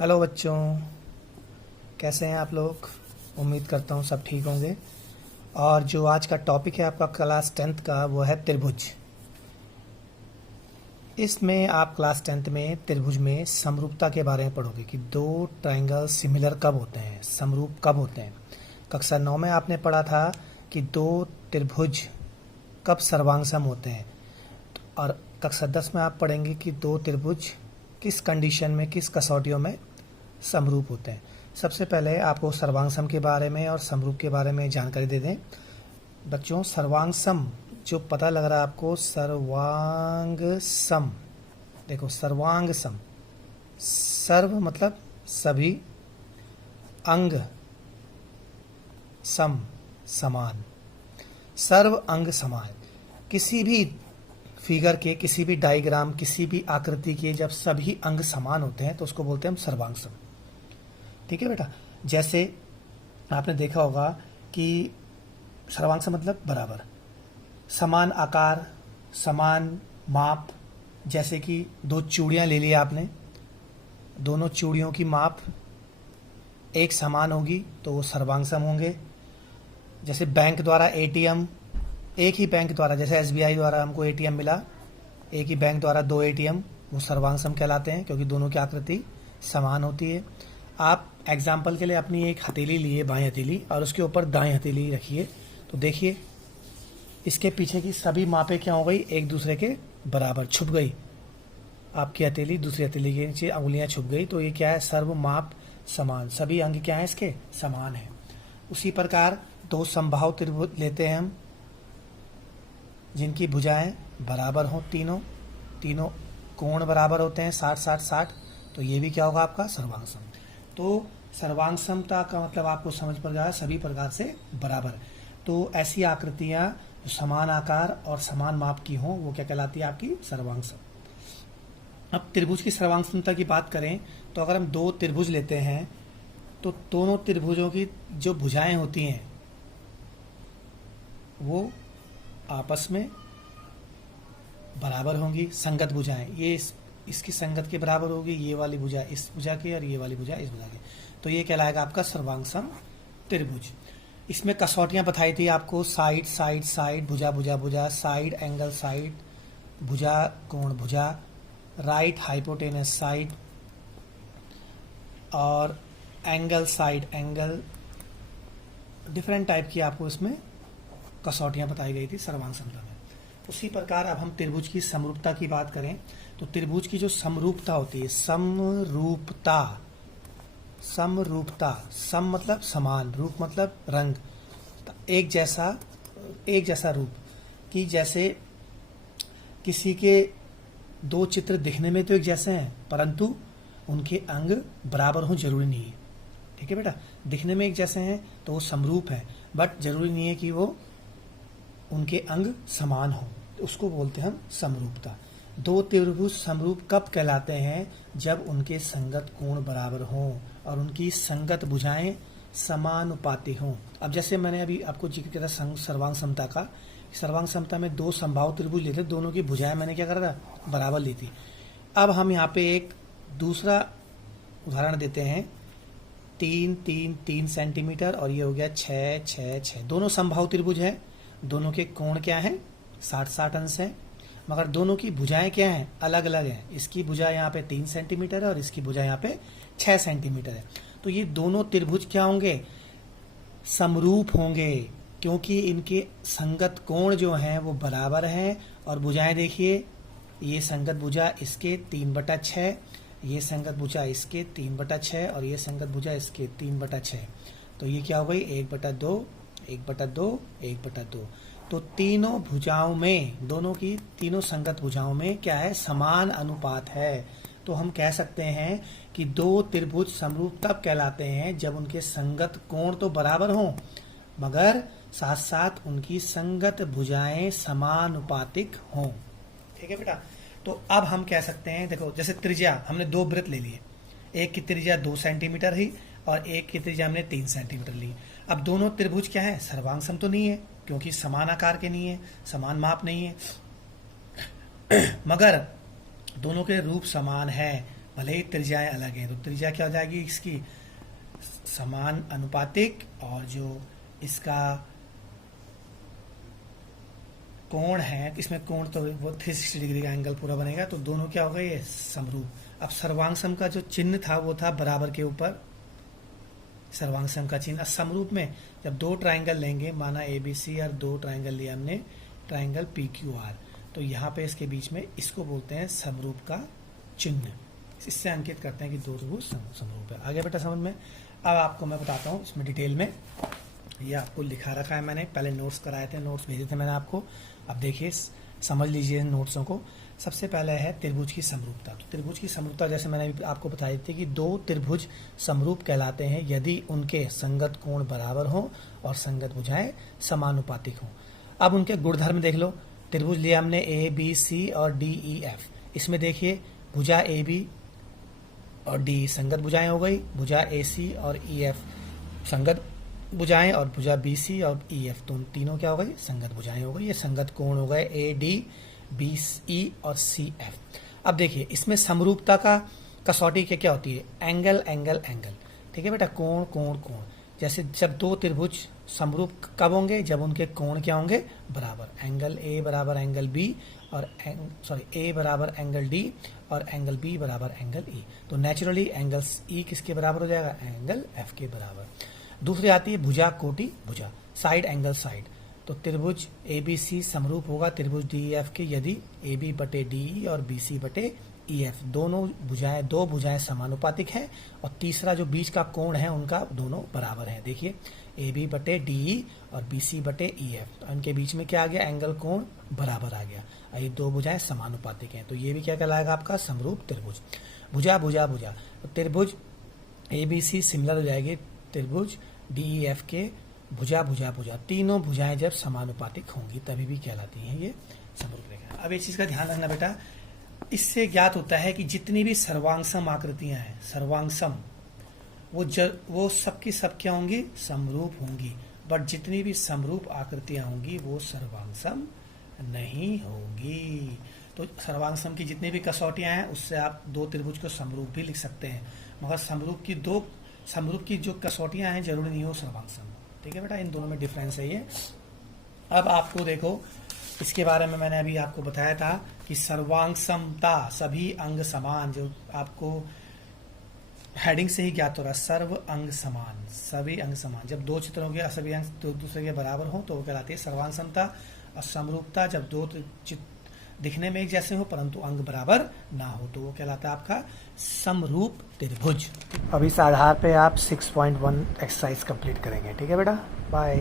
Hello बच्चों, कैसे हैं आप लोग। उम्मीद करता हूँ सब ठीक होंगे। और जो आज का टॉपिक है आपका क्लास 10th का, वो है त्रिभुज। इसमें आप क्लास 10th में त्रिभुज में समरूपता के बारे में पढ़ोगे कि दो ट्रायंगल सिमिलर कब होते हैं, समरूप कब होते हैं। कक्षा 9 में आपने पढ़ा था कि दो त्रिभुज कब सर्वांग सम होते हैं, और कक्षा 10 में आप पढ़ेंगे कि दो त्रिभुज किस कंडीशन में, किस कसौटियों में समरूप होते हैं। सबसे पहले आपको सर्वांग सम के बारे में और समरूप के बारे में जानकारी दे दें बच्चों। सर्वांग सम जो पता लग रहा है आपको, सर्वांग सम, देखो सर्वांग सम, सर्व मतलब सभी, अंग सम समान, सर्व अंग समान। किसी भी फिगर के, किसी भी डायग्राम, किसी भी आकृति के जब सभी अंग समान होते हैं तो उसको बोलते हैं हम सर्वांग सम। ठीक है बेटा। जैसे आपने देखा होगा कि सर्वांग सम मतलब बराबर, समान आकार, समान माप। जैसे कि दो चूड़ियां ले ली आपने, दोनों चूड़ियों की माप एक समान होगी तो वो सर्वांग सम होंगे। जैसे बैंक द्वारा एटीएम, एक ही बैंक द्वारा, जैसे एसबीआई द्वारा हमको एटीएम मिला, एक ही बैंक द्वारा दो एटीएम, वो सर्वांग सम कहलाते हैं क्योंकि दोनों की आकृति समान होती है। आप एग्जाम्पल के लिए अपनी एक हथेली लिए, बाएं हथेली, और उसके ऊपर दाएं हथेली रखिए, तो देखिए इसके पीछे की सभी मापें क्या हो गई, एक दूसरे के बराबर छुप गई। आपकी हथेली दूसरी हथेली के नीचे उंगलियां छुप गई, तो ये क्या है, सर्व माप समान, सभी अंग क्या है इसके समान है। उसी प्रकार दो समबाहु त्रिभुज लेते हैं हम, जिनकी भुजाएं बराबर हों, तीनों कोण बराबर होते हैं, 60-60-60, तो ये भी क्या होगा आपका सर्वांग सम। तो सर्वांग समता का मतलब आपको समझ पड़ गया, सभी प्रकार से बराबर। तो ऐसी आकृतियां जो समान आकार और समान माप की हों वो क्या कहलाती है, आपकी सर्वांग सम। अब त्रिभुज की सर्वांग समता की बात करें तो अगर हम दो त्रिभुज लेते हैं तो दोनों त्रिभुजों की जो भुजाएं होती हैं वो आपस में बराबर होंगी, संगत भुजाएं। ये इसकी संगत के बराबर होगी, ये वाली भुजा इस भुजा की और ये वाली भुजा इस भुजा की, तो ये कहलाएगा आपका सर्वांग सम त्रिभुज। इसमें कसौटियां बताई थी आपको, साइड साइड साइड, भुजा भुजा भुजा, साइड एंगल साइड, भुजा कोण भुजा, राइट हाइपोटेनस साइड, और angle side angle, different type की आपको इसमें कसौटियां बताई गई थी सर्वांग समता में। उसी प्रकार अब हम त्रिभुज की समरूपता की बात करें तो त्रिभुज की जो समरूपता होती है, समरूपता, समरूपता, सम मतलब समान, रूप मतलब रंग, एक जैसा रूप, कि जैसे किसी के दो चित्र दिखने में तो एक जैसे हैं परंतु उनके अंग बराबर हो जरूरी नहीं है। ठीक है बेटा, दिखने में एक जैसे हैं तो वो समरूप है, बट जरूरी नहीं है कि वो उनके अंग समान हो, उसको बोलते हैं हम समरूपता। दो त्रिभुज समरूप कब कहलाते हैं, जब उनके संगत कोण बराबर हों और उनकी संगत भुजाएं समानुपाती हों। अब जैसे मैंने अभी आपको जिक्र किया था सर्वांग समता का, सर्वांग समता में दो समबाहु त्रिभुज लेते, दोनों की भुजाएं मैंने क्या करा था, बराबर ली थी। अब हम यहाँ पे एक दूसरा उदाहरण देते हैं, 3-3-3 सेंटीमीटर और ये हो गया 6-6-6, दोनों समबाहु त्रिभुज है, दोनों के कोण क्या है, 60-60 अंश है, मगर दोनों की भुजाएं क्या हैं, अलग अलग हैं। इसकी भुजा यहाँ पे 3 सेंटीमीटर है और इसकी भुजा यहाँ पे 6 सेंटीमीटर है। तो ये दोनों त्रिभुज क्या होंगे, समरूप होंगे, क्योंकि इनके संगत कोण जो हैं वो बराबर हैं। और भुजाएं देखिए, ये संगत भुजा इसके 3/6, ये संगत भुजा इसके 3/6 और ये संगत भुजा इसके 3/6, तो ये क्या हो गई, 1/2, 1/2, 1/2। तो तीनों भुजाओं में, दोनों की तीनों संगत भुजाओं में क्या है, समान अनुपात है। तो हम कह सकते हैं कि दो त्रिभुज समरूप तब कहलाते हैं जब उनके संगत कोण तो बराबर हों मगर साथ साथ उनकी संगत भुजाएं समानुपातिक हों। ठीक है बेटा। तो अब हम कह सकते हैं, देखो जैसे त्रिज्या, हमने दो वृत्त ले लिए, एक की त्रिज्या 2 सेंटीमीटर ही और एक की त्रिज्या हमने 3 सेंटीमीटर ली। अब दोनों त्रिभुज क्या है, सर्वांग सम तो नहीं है क्योंकि समान आकार के नहीं है, समान माप नहीं है, मगर दोनों के रूप समान है, भले ही त्रिज्याएं अलग हैं। तो त्रिज्या क्या हो जाएगी इसकी, समान अनुपातिक, और जो इसका कोण है, इसमें कोण तो वो 360 डिग्री का एंगल पूरा बनेगा, तो दोनों क्या हो गए, ये समरूप। अब सर्वांग सम का जो चिन्ह था वो था बराबर के ऊपर सर्वांग सम का चिन्ह। समरूप में जब दो ट्राइंगल लेंगे, माना ABC और दो ट्राइंगल लिया हमने, ट्राइंगल PQR, तो यहाँ पे इसके बीच में इसको बोलते हैं समरूप का चिन्ह। इससे अंकित करते हैं कि दो त्रिभुज समरूप है। आगे बेटा समझ में। अब आपको मैं बताता हूँ इसमें डिटेल में, ये आपको लिखा रखा है मैंने, पहले नोट्स कराए थे, नोट्स भेजे थे मैंने आपको। अब देखिए समझ लीजिए नोट्सों को। सबसे पहले है त्रिभुज की समरूपता। तो त्रिभुज की समरूपता जैसे मैंने आपको बताई थी कि दो त्रिभुज समरूप कहलाते हैं यदि उनके संगत कोण बराबर हों और संगत भुजाएं समानुपातिक हों। अब उनके गुणधर्म देख लो। त्रिभुज लिया हमने ABC और DEF। इसमें देखिए भुजा AB और D संगत भुजाएं हो गई, भुजा AC और EF संगत भुजाएं, और भुजा BC और EF तो तीनों क्या हो गई, संगत भुजाएं हो गई। ये संगत कोण हो गए AD BE और CF। अब देखिए इसमें समरूपता का कसौटी क्या होती है, एंगल एंगल एंगल। ठीक है बेटा, कोण कोण कोण। जैसे जब दो त्रिभुज समरूप कब होंगे, जब उनके कोण क्या होंगे, बराबर। एंगल A बराबर एंगल B और A बराबर एंगल D और एंगल B बराबर एंगल E। तो नेचुरली एंगल E किसके बराबर हो जाएगा, एंगल F के बराबर। दूसरी आती है भुजा कोटि भुजा, साइड एंगल साइड। तो त्रिभुज ABC समरूप होगा त्रिभुज DEF के यदि AB बटे DE और BC बटे EF दोनों भुजाएं, दो भुजाएं समानुपातिक हैं, और तीसरा जो बीच का कोण है उनका दोनों बराबर है। देखिए AB बटे DE और BC बटे EF, तो इनके बीच में क्या आ गया, एंगल कोण बराबर आ गया। ये दो भुजाएं समानुपातिक हैं, तो ये भी क्या कहलाएगा आपका समरूप त्रिभुज। भुजा भुजा भुजा, तो त्रिभुज ABC सिमिलर हो जाएगी त्रिभुज DEF के भुजा भुजा भुजा। तीनों भुजाएं जब समानुपातिक होंगी तभी भी कहलाती हैं ये समरूप रेखा। अब एक चीज का ध्यान रखना बेटा, इससे ज्ञात होता है कि जितनी भी सर्वांगसम आकृतियां हैं, सर्वांगसम, वो सबकी सब क्या होंगी, समरूप होंगी। बट जितनी भी समरूप आकृतियां होंगी वो सर्वांगसम नहीं होंगी। तो सर्वांगसम की जितनी भी कसौटियां हैं उससे आप दो त्रिभुज को समरूप भी लिख सकते हैं, मगर समरूप की जो कसौटियां हैं जरूरी नहीं हो सर्वांगसम। ठीक है बेटा, इन दोनों में डिफरेंस है ये। अब आपको देखो इसके बारे में मैंने अभी आपको बताया था कि सर्वांगसमता, सभी अंग समान, जो आपको हेडिंग से ही ज्ञात हो रहा है, सर्व अंग समान, सभी अंग समान। जब दो चित्रों के सभी अंग तो दूसरे के बराबर हो तो वो कहलाती है सर्वांगसमता। और समरूपता जब दो चित्र दिखने में एक जैसे हो परंतु अंग बराबर ना हो तो वो कहलाता है आपका समरूप त्रिभुज। अब इस आधार पे आप 6.1 एक्सरसाइज कंप्लीट करेंगे। ठीक है बेटा, बाय।